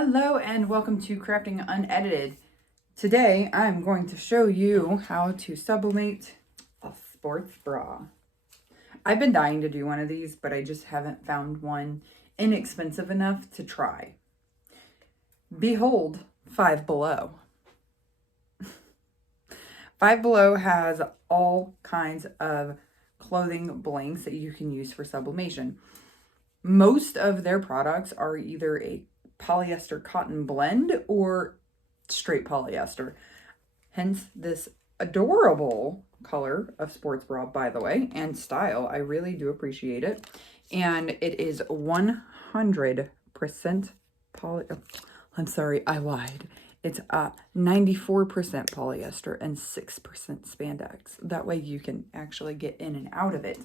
Hello and welcome to Crafting Unedited. Today I'm going to show you how to sublimate a sports bra. I've been dying to do one of these, but I just haven't found one inexpensive enough to try. Behold, Five Below. Five Below has all kinds of clothing blanks that you can use for sublimation. Most of their products are either a polyester cotton blend or straight polyester. Hence this adorable color of sports bra, by the way, and style. I really do appreciate it. And it is 100% poly... I'm sorry, I lied. It's 94% polyester and 6% spandex. That way you can actually get in and out of it.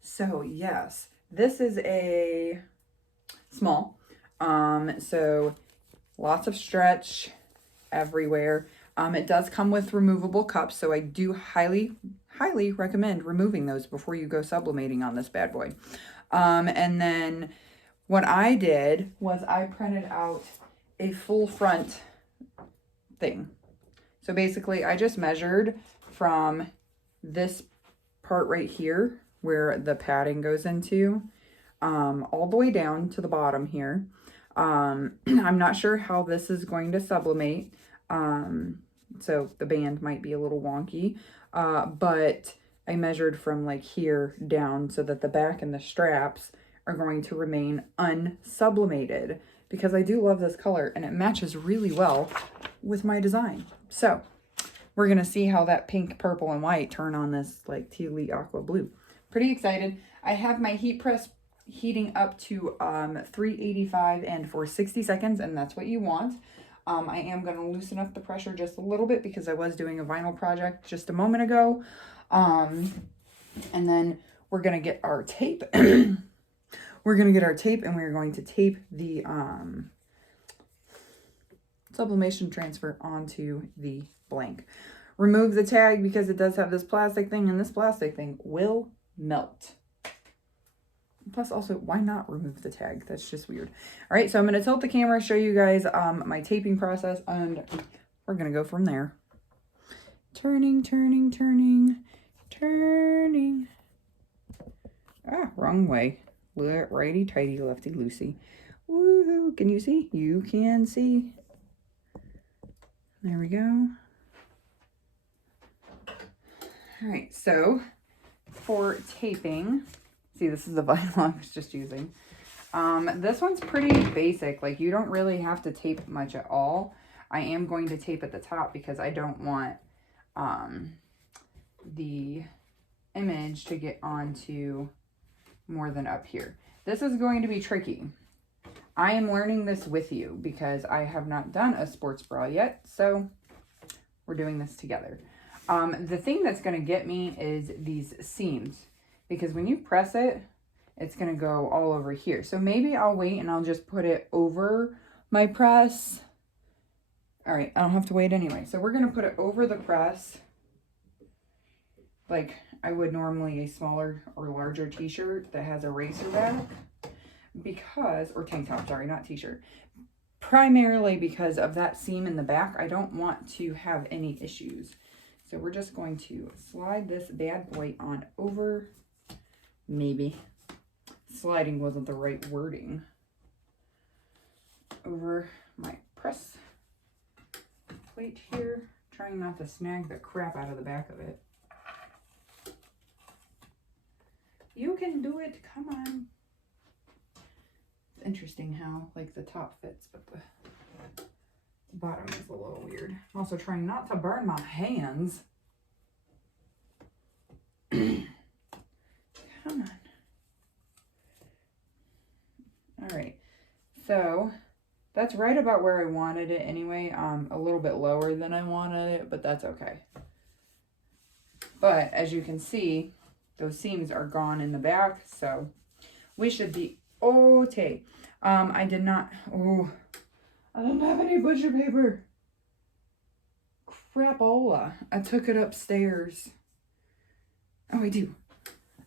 So yes, this is a small. So lots of stretch everywhere. It does come with removable cups, so I do highly recommend removing those before you go sublimating on this bad boy. And then what I did was I printed out a full front thing. So basically I just measured from this part right here where the padding goes into, all the way down to the bottom here. I'm not sure how this is going to sublimate. So the band might be a little wonky, but I measured from like here down so that the back and the straps are going to remain unsublimated because I do love this color and it matches really well with my design. So we're going to see how that pink, purple, and white turn on this like tealy aqua blue. Pretty excited. I have my heat press heating up to 385 and for 60 seconds, and that's what you want. I am going to loosen up the pressure just a little bit because I was doing a vinyl project just a moment ago. And then we're going to get our tape. We're going to get our tape and we're going to tape the sublimation transfer onto the blank. Remove the tag because it does have this plastic thing, and this plastic thing will melt. Plus, also, why not remove the tag? That's just weird. All right, so I'm going to tilt the camera, show you guys my taping process, and we're going to go from there. Turning, turning, turning, turning. Ah, wrong way. Righty, tighty, lefty, loosey. Woohoo! Can you see? You can see. There we go. All right, so for taping... See, this is the vinyl I was just using. This one's pretty basic. Like, you don't really have to tape much at all. I am going to tape at the top because I don't want the image to get onto more than up here. This is going to be tricky. I am learning this with you because I have not done a sports bra yet, so we're doing this together. The thing that's going to get me is these seams. Because when you press it, it's going to go all over here. So maybe I'll wait and I'll just put it over my press. All right, I don't have to wait anyway. So we're going to put it over the press like I would normally a smaller or larger t-shirt that has a racer back. Because, or tank top, sorry, not t-shirt. Primarily because of that seam in the back, I don't want to have any issues. So we're just going to slide this bad boy on over. Maybe sliding wasn't the right wording. Over my press plate here, trying not to snag the crap out of the back of it. You can do it, come on. It's interesting how like the top fits, but the bottom is a little weird. I'm also trying not to burn my hands. Come on. All right, so that's right about where I wanted it anyway. A little bit lower than I wanted it, but that's okay. But as you can see, those seams are gone in the back, so we should be okay. I didn't have any butcher paper. Crapola. I took it upstairs. Oh, I do.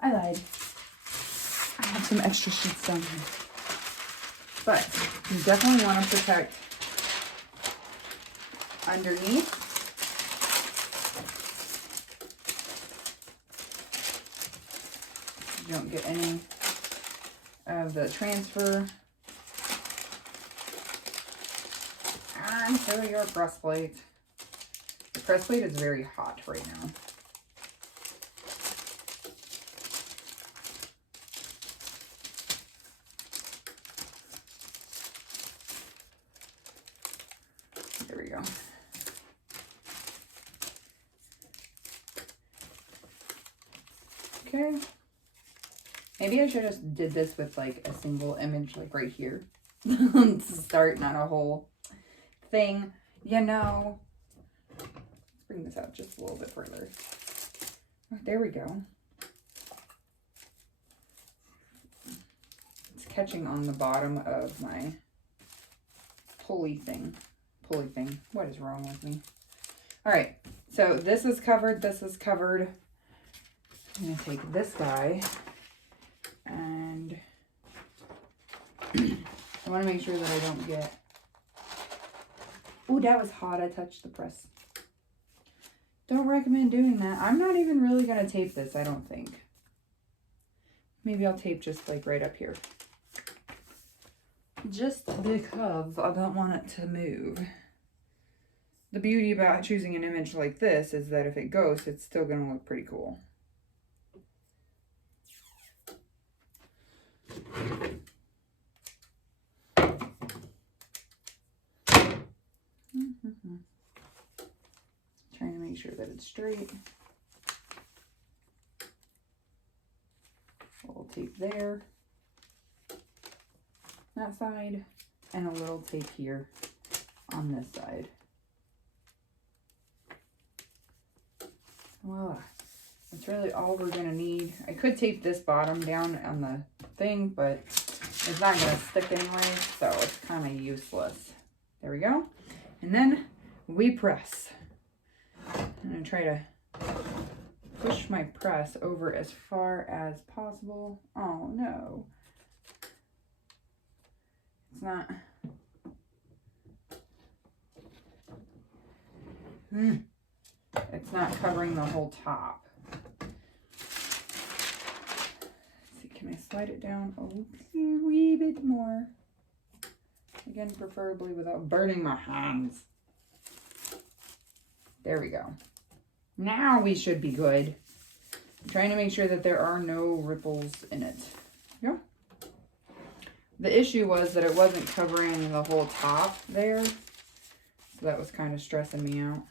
I lied. I have some extra sheets down here. But you definitely want to protect underneath. You don't get any of the transfer onto your breastplate. The breastplate is very hot right now. There we go. Okay. Maybe I should have just did this with like a single image like right here to start, not a whole thing, you know. Let's bring this out just a little bit further. There we go. It's catching on the bottom of my pulley thing. What is wrong with me? All right, so this is covered. This is covered. I'm gonna take this guy and I want to make sure that I don't get. Ooh, that was hot. I touched the press. Don't recommend doing that. I'm not even really gonna tape this, I don't think. Maybe I'll tape just like right up here. Just because I don't want it to move. The beauty about choosing an image like this is that if it goes, it's still gonna look pretty cool. Trying to make sure that it's straight. A little tape there, that side, and a little tape here on this side. Voila. That's really all we're gonna need. I could tape this bottom down on the thing, but it's not gonna stick anyway, so it's kind of useless. There we go. And then we press. I'm gonna try to push my press over as far as possible. Oh no. It's not. It's not covering the whole top. Let's see, can I slide it down a wee bit more? Again, preferably without burning my hands. There we go. Now we should be good. I'm trying to make sure that there are no ripples in it. Yeah. The issue was that it wasn't covering the whole top there. So that was kind of stressing me out.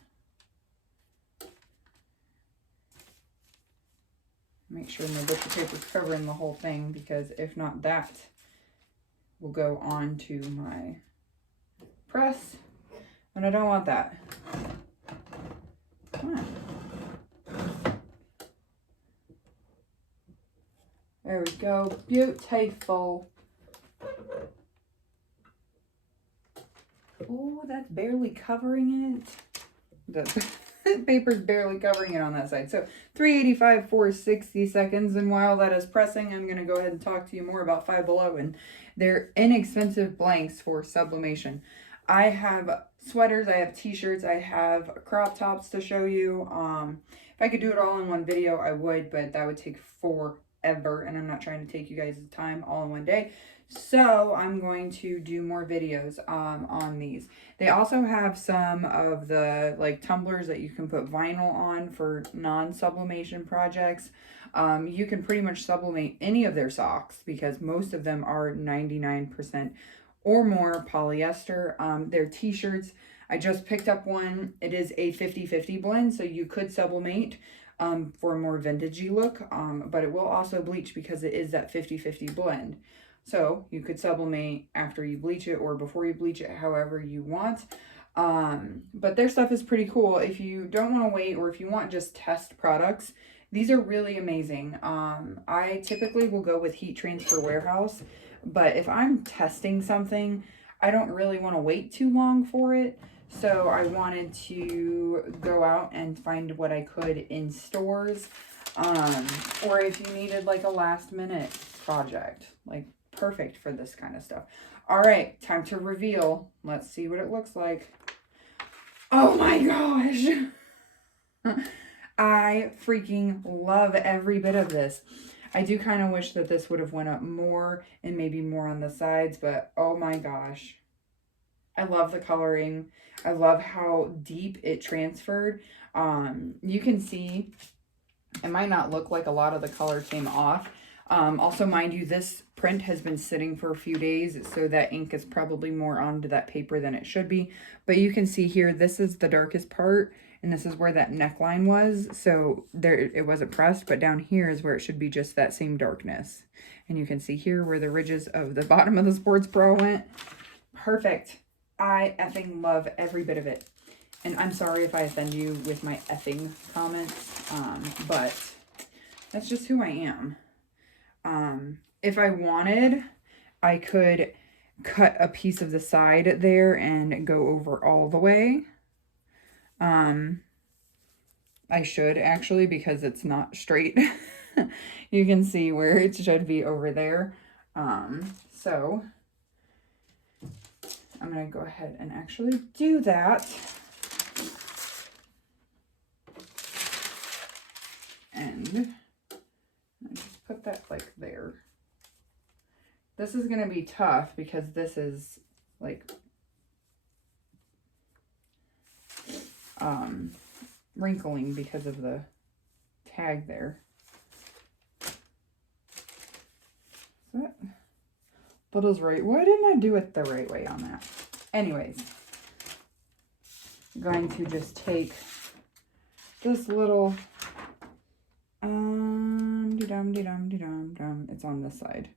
Make sure my butcher paper is covering the whole thing, because if not, that will go on to my press. And I don't want that. Come on. There we go. Beautiful. Oh, that's barely covering it. The paper's barely covering it on that side. So 385 for 60 seconds. And while that is pressing, I'm going to go ahead and talk to you more about Five Below and their inexpensive blanks for sublimation. I have sweaters, I have t-shirts, I have crop tops to show you. If I could do it all in one video, I would, but that would take forever, and I'm not trying to take you guys' time all in one day. So I'm going to do more videos on these. They also have some of the like tumblers that you can put vinyl on for non-sublimation projects. You can pretty much sublimate any of their socks because most of them are 99% or more polyester. Their t-shirts, I just picked up one. It is a 50-50 blend, so you could sublimate for a more vintagey look, but it will also bleach because it is that 50-50 blend. So you could sublimate after you bleach it or before you bleach it, however you want. But their stuff is pretty cool. If you don't want to wait, or if you want just test products, these are really amazing. I typically will go with Heat Transfer Warehouse, but if I'm testing something, I don't really want to wait too long for it. So I wanted to go out and find what I could in stores. Or if you needed like a last minute project, like perfect for this kind of stuff. All right, time to reveal. Let's see what it looks like. Oh my gosh. I freaking love every bit of this. I do kind of wish that this would have went up more and maybe more on the sides, but oh my gosh. I love the coloring. I love how deep it transferred. You can see it might not look like a lot of the color came off. Also, mind you, this print has been sitting for a few days, so that ink is probably more onto that paper than it should be. But you can see here, this is the darkest part, and this is where that neckline was. So there, it wasn't pressed, but down here is where it should be just that same darkness. And you can see here where the ridges of the bottom of the Sports Pro went. Perfect. I effing love every bit of it. And I'm sorry if I offend you with my effing comments, but that's just who I am. If I wanted, I could cut a piece of the side there and go over all the way. I should actually, because it's not straight. You can see where it should be over there. So I'm going to go ahead and actually do that. And I just put that like there. This is going to be tough because this is like wrinkling because of the tag there. That is right. Why didn't I do it the right way on that? Anyways, I'm going to just take this little it's on this side.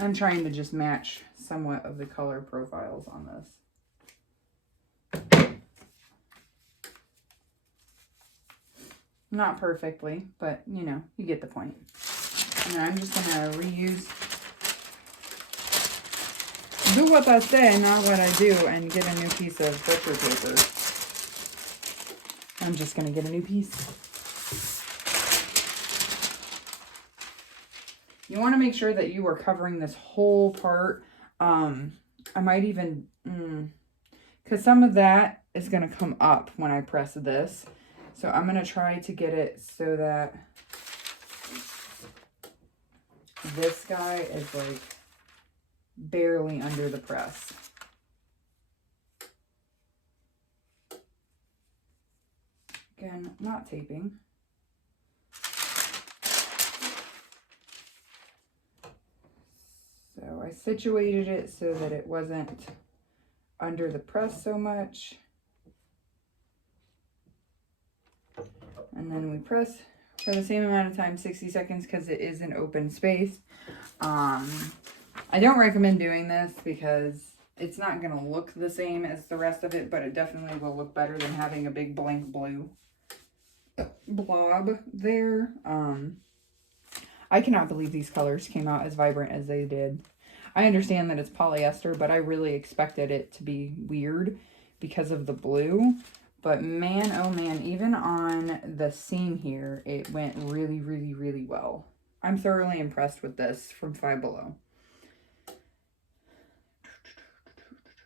I'm trying to just match somewhat of the color profiles on this. Not perfectly, but you know, you get the point. And I'm just going to reuse, do what I say, not what I do, and get a new piece of butcher paper. I'm just going to get a new piece. You want to make sure that you are covering this whole part. I might even, because some of that is going to come up when I press this. So I'm going to try to get it so that this guy is like barely under the press. Again, not taping. So I situated it so that it wasn't under the press so much. And then we press for the same amount of time, 60 seconds, because it is an open space. I don't recommend doing this because it's not going to look the same as the rest of it, but it definitely will look better than having a big blank blue blob there. I cannot believe these colors came out as vibrant as they did. I understand that it's polyester, but I really expected it to be weird because of the blue. But man, oh man, even on the seam here, it went really, really, really well. I'm thoroughly impressed with this from Five Below.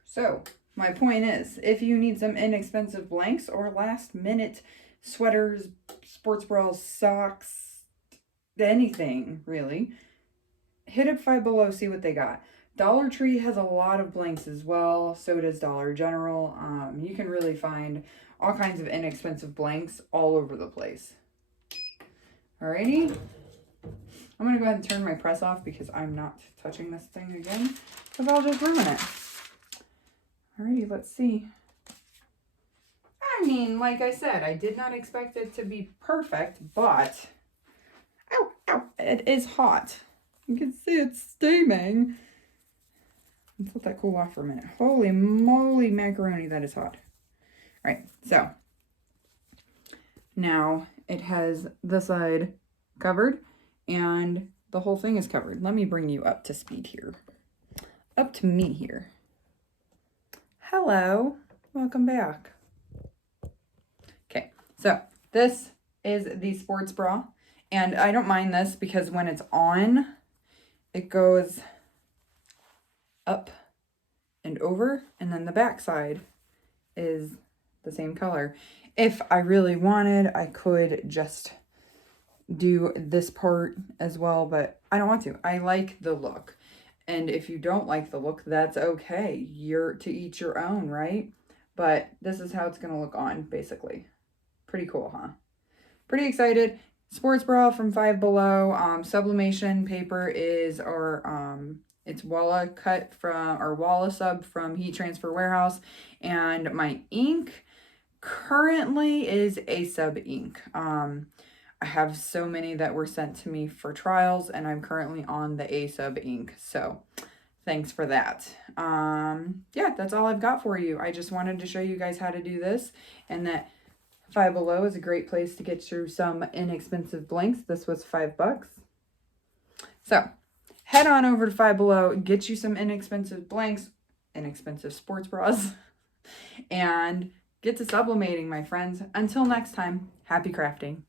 So, my point is, if you need some inexpensive blanks or last minute sweaters, sports bras, socks, anything really, hit up Five Below, see what they got. Dollar Tree has a lot of blanks as well. So does Dollar General. You can really find all kinds of inexpensive blanks all over the place. Alrighty. I'm going to go ahead and turn my press off because I'm not touching this thing again, because I'll just ruin it. Alrighty, let's see. I mean, like I said, I did not expect it to be perfect, but ow, ow, it is hot. You can see it's steaming. Let's let that cool off for a minute. Holy moly macaroni, that is hot. All right, so now it has the side covered and the whole thing is covered. Let me bring you up to speed here. Up to me here. Hello. welcome back. Okay, so this is the sports bra, and I don't mind this because when it's on, it goes up and over, and then the back side is the same color. If I really wanted, I could just do this part as well, but I don't want to. I like the look. And if you don't like the look, that's okay. You're to each your own, right? But this is how it's going to look on, basically. Pretty cool, huh? Pretty excited. Sports bra from Five Below. Sublimation paper is it's Walla cut from, or Walla sub from Heat Transfer Warehouse. And my ink currently is A-Sub ink. I have so many that were sent to me for trials, and I'm currently on the A-Sub ink. So thanks for that. Yeah, that's all I've got for you. I just wanted to show you guys how to do this, and that Five Below is a great place to get through some inexpensive blanks. This was $5. So head on over to Five Below, get you some inexpensive blanks, inexpensive sports bras, and get to sublimating, my friends. Until next time, happy crafting.